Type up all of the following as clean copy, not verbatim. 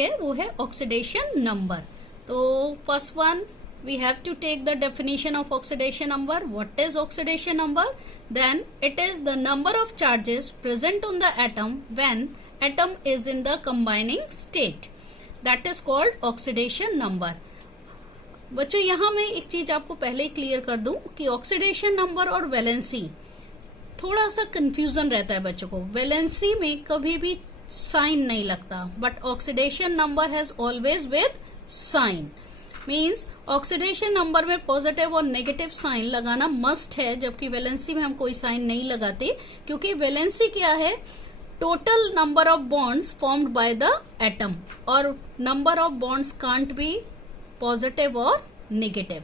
है वो है ऑक्सीडेशन नंबर। तो first one we have to take the definition of oxidation number. What is oxidation number? Then it is the number of charges present on the atom when atom is in the combining state. That is called oxidation number. बच्चों यहाँ मैं एक चीज आपको पहले ही clear कर दूं कि ऑक्सीडेशन नंबर और वैलेंसी थोड़ा सा कंफ्यूजन रहता है बच्चों को। वैलेंसी में कभी भी साइन नहीं लगता, but oxidation number has always with sign. Means oxidation number में पॉजिटिव और नेगेटिव साइन लगाना मस्ट है, जबकि वैलेंसी में हम कोई साइन नहीं लगाते, क्योंकि वैलेंसी क्या है, total number of bonds formed by the atom, और number of bonds can't be positive और नेगेटिव।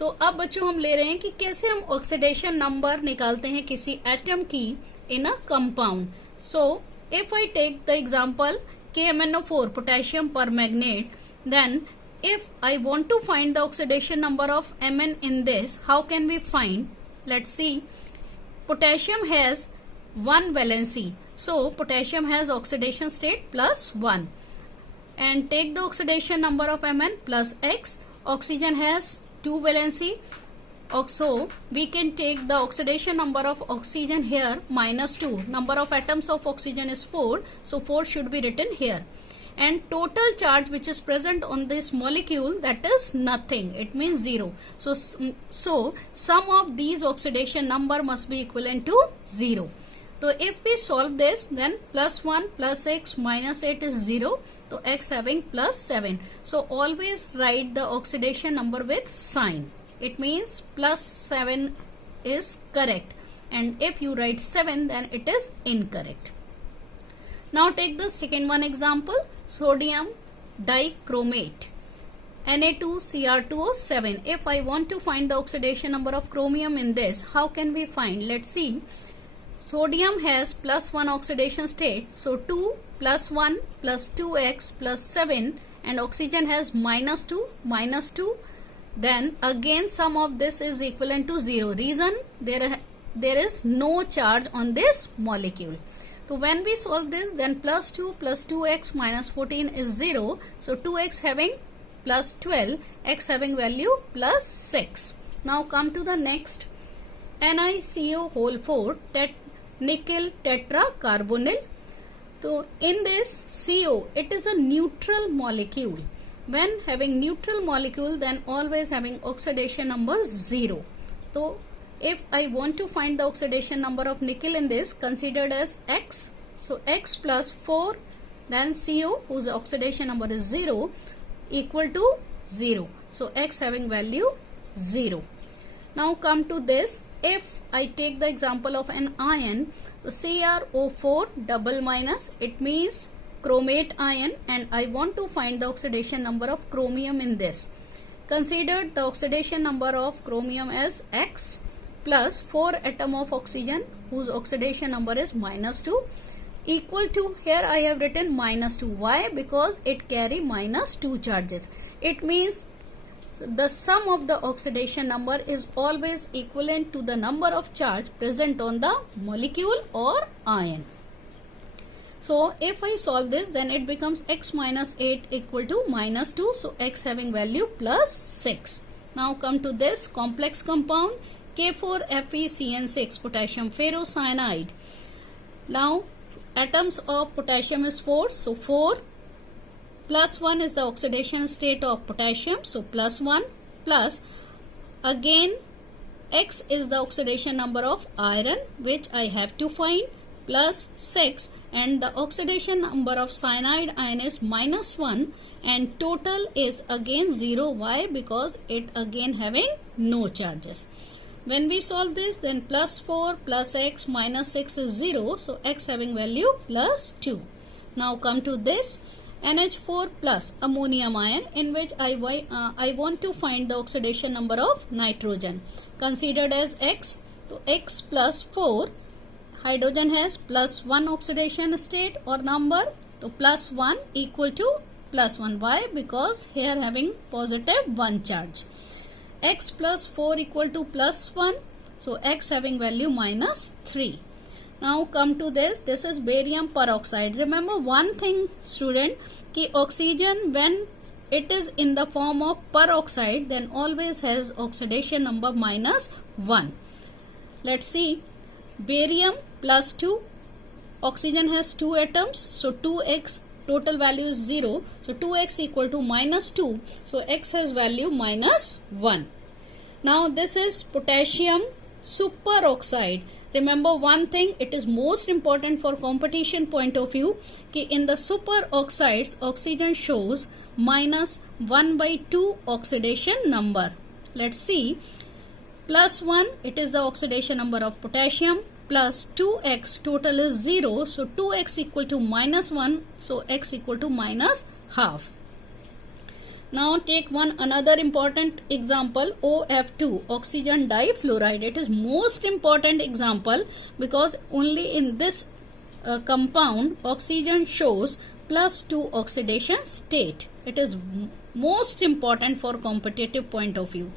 तो अब बच्चों हम ले रहे हैं कि कैसे हम ऑक्सीडेशन नंबर निकालते हैं किसी एटम की in a compound. So if I take the example KMnO4 potassium permanganate, then if I want to find the oxidation number of Mn in this, how can we find? Let's see. Potassium has one valency, so potassium has oxidation state +1, and take the oxidation number of Mn plus X. Oxygen has 2 valency, so we can take the oxidation number of oxygen here -2. Number of atoms of oxygen is 4, so 4 should be written here. And total charge which is present on this molecule, that is nothing, it means 0. So sum of these oxidation number must be equivalent to 0. So if we solve this, then +1 plus x minus 8 is 0, so x having +7. So always write the oxidation number with sign. It means +7 is correct, and if you write 7, then it is incorrect. Now take the second one example, sodium dichromate, Na2Cr2O7. If I want to find the oxidation number of chromium in this, how can we find? Let's see. Sodium has +1 oxidation state, so 2 + 1 + 2x + 7, and oxygen has -2. Then again sum of this is equivalent to 0. Reason, there is no charge on this molecule. So when we solve this, then +2 + 2x - 14 is 0. So 2x having +12, x having value +6. Now come to the next, NiCO4 nickel tetracarbonyl. So in this CO, it is a neutral molecule. When having neutral molecule, then always having oxidation number 0. So if I want to find the oxidation number of nickel in this, considered as x, so x plus 4, then CO, whose oxidation number is 0, equal to 0. So x having value 0. Now come to this. If I take the example of an ion, so CrO4 it means chromate ion, and I want to find the oxidation number of chromium in this. Consider the oxidation number of chromium as x plus 4 atom of oxygen whose oxidation number is -2, equal to, here I have written -2. Why? Because it carry -2 charges. It means the sum of the oxidation number is always equivalent to the number of charge present on the molecule or ion. So if I solve this, then it becomes x minus 8 equal to -2, so x having value +6. Now come to this complex compound, K4FeCN6 potassium ferrocyanide. Now atoms of potassium is 4, so 4 + 1 is the oxidation state of potassium, so +1 plus again x is the oxidation number of iron, which I have to find, +6, and the oxidation number of cyanide ion is -1, and total is again 0. Why? Because it again having no charges. When we solve this, then +4 plus x minus 6 is 0. So x having value +2. Now come to this NH4 plus ammonium ion, in which I want to find the oxidation number of nitrogen. Considered as x. So x plus 4, hydrogen has +1 oxidation state or number. So +1 equal to +1. Why? Because here having positive 1 charge. X plus 4 equal to +1. So x having value -3. Now come to this. This is barium peroxide. Remember one thing, student, कि oxygen when it is in the form of peroxide then always has oxidation number -1. Let's see. Barium +2. Oxygen has 2 atoms, so 2x, total value is 0. So 2x equal to -2. So x has value -1. Now this is potassium superoxide. Remember one thing, it is most important for competition point of view कि in the superoxides oxygen shows -1/2 oxidation number. Let's see. +1, it is the oxidation number of potassium, plus 2x, total is 0, so 2x equal to -1, so x equal to -half. Now take another important example, OF2, oxygen difluoride. It is most important example because only in this compound oxygen shows +2 oxidation state. It is most important for competitive point of view.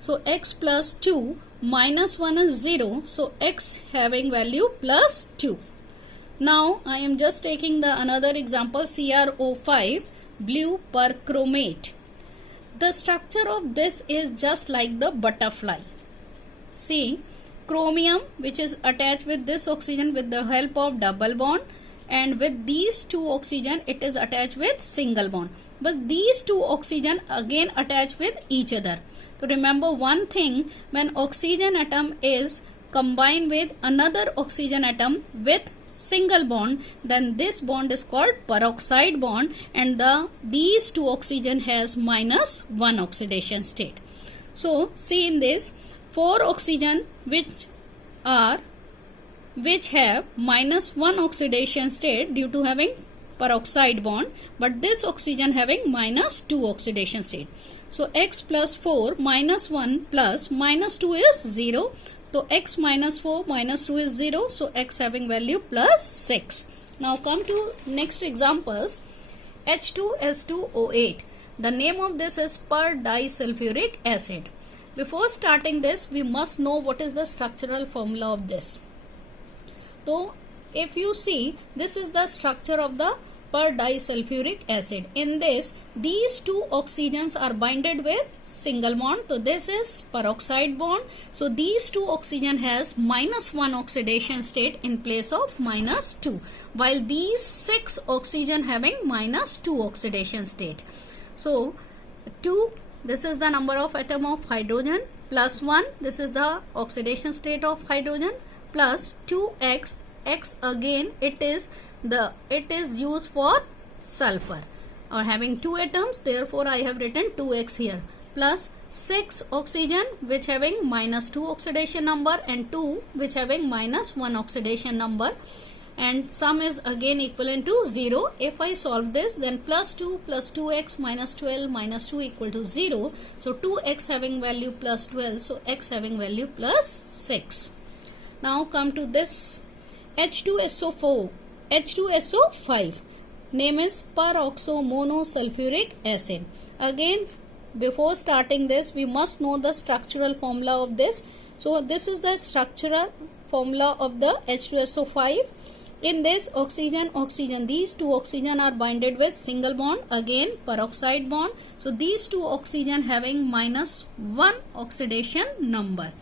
So x plus 2 minus 1 is 0. So x having value +2. Now I am just taking the another example, CrO5, blue perchromate. The structure of this is just like the butterfly. See, chromium which is attached with this oxygen with the help of double bond, and with these two oxygen it is attached with single bond. But these two oxygen again attached with each other. So remember one thing, when oxygen atom is combined with another oxygen atom with single bond, then this bond is called peroxide bond, and these two oxygen has -1 oxidation state. So see in this 4 oxygen which have -1 oxidation state due to having peroxide bond, but this oxygen having -2 oxidation state. So x plus 4 -1 plus -2 is 0. So x minus 4 minus 2 is 0. So x having value +6. Now come to next examples. H2S2O8. The name of this is per disulfuric acid. Before starting this, we must know what is the structural formula of this. So if you see, this is the structure of the per disulfuric acid. In this, these two oxygens are binded with single bond. So this is peroxide bond. So these two oxygen has -1 oxidation state in place of -2, while these 6 oxygen having -2 oxidation state. So 2, this is the number of atom of hydrogen, plus 1, this is the oxidation state of hydrogen, plus 2x, x again it is used for sulfur or having 2 atoms, therefore I have written 2x here, plus 6 oxygen which having -2 oxidation number and 2 which having -1 oxidation number, and sum is again equivalent to 0. If I solve this, then +2 plus 2x minus 12 minus 2 equal to 0. So 2x having value +12, so x having value +6. Now come to this H2SO4, H2SO5. Name is peroxomonosulfuric acid. Again, before starting this, we must know the structural formula of this. So this is the structural formula of the H2SO5. In this, oxygen, these two oxygen are binded with single bond, again peroxide bond. So these two oxygen having -1 oxidation number.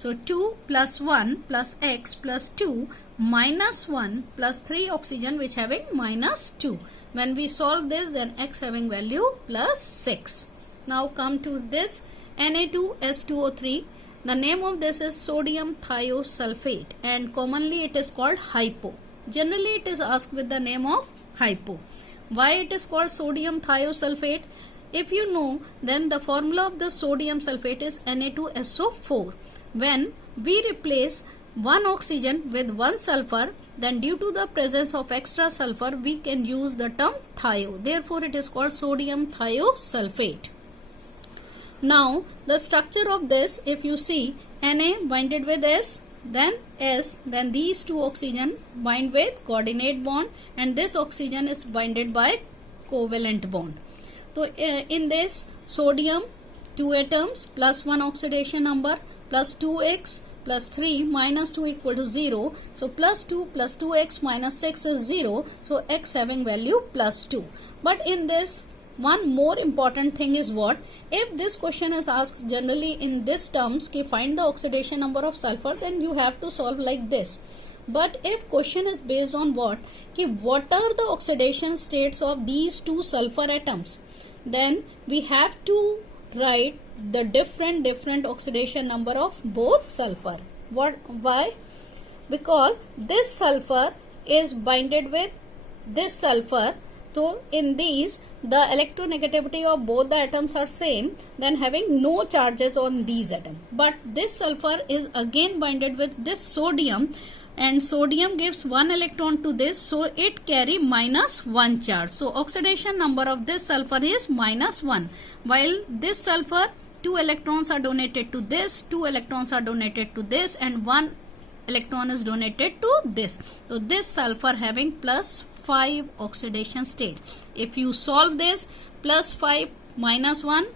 So 2 plus 1 plus x plus 2 minus 1 plus 3 oxygen which having -2. When we solve this, then x having value +6. Now come to this Na2S2O3. The name of this is sodium thiosulfate, and commonly it is called hypo. Generally it is asked with the name of hypo. Why it is called sodium thiosulfate? If you know, then the formula of the sodium sulfate is Na2SO4. When we replace one oxygen with one sulfur, then due to the presence of extra sulfur, we can use the term thio. Therefore, it is called sodium thiosulfate. Now, the structure of this, if you see, Na binded with S, then these two oxygen bind with coordinate bond, and this oxygen is binded by covalent bond. So, in this, sodium, 2 atoms, plus 1 oxidation number, plus 2x, plus 3 minus 2 equal to 0. So plus 2 plus 2x minus 6 is 0. So x having value plus 2. But in this, one more important thing is what? If this question is asked generally in this terms, ki find the oxidation number of sulfur, then you have to solve like this. But if question is based on what? Ki what are the oxidation states of these two sulfur atoms? Then we have to write the different oxidation number of both sulfur. Why? Because this sulfur is binded with this sulfur. So in these, the electronegativity of both the atoms are same, then having no charges on these atoms. But this sulfur is again binded with this sodium, and sodium gives 1 electron to this, so it carry minus 1 charge. So oxidation number of this sulfur is minus 1, while this sulfur 2 electrons are donated to this, 2 electrons are donated to this, and 1 electron is donated to this. So this sulfur having plus 5 oxidation state. If you solve this, plus 5 minus 1,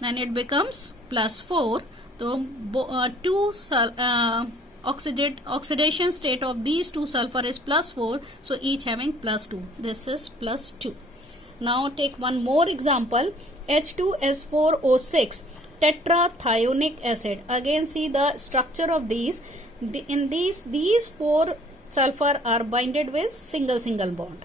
then it becomes plus 4. So oxidation state of these two sulfur is plus 4. So each having plus 2. This is plus 2. Now take one more example. H2S4O6 tetrathionic acid. Again see the structure of these. In these 4 sulfur are binded with single bond.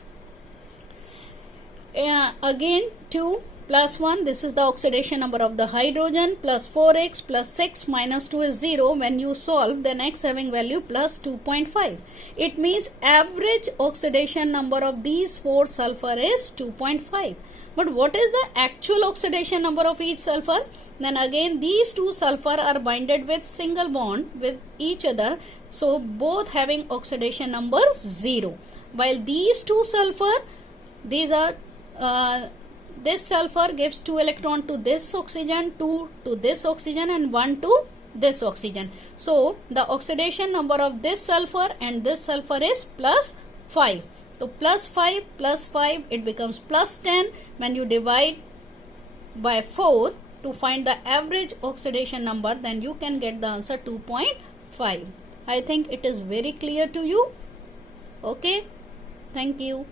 Again 2 plus 1, this is the oxidation number of the hydrogen, plus 4x plus 6 minus 2 is 0. When you solve, then x having value plus 2.5. It means average oxidation number of these 4 sulfur is 2.5. But what is the actual oxidation number of each sulfur? Then again these two sulfur are binded with single bond with each other. So both having oxidation number 0. While these two sulfur, these are this sulfur gives 2 electron to this oxygen, 2 to this oxygen, and 1 to this oxygen. So the oxidation number of this sulfur and this sulfur is plus 5. So plus 5 it becomes plus 10. When you divide by 4 to find the average oxidation number, then you can get the answer 2.5. I think it is very clear to you. Okay, thank you.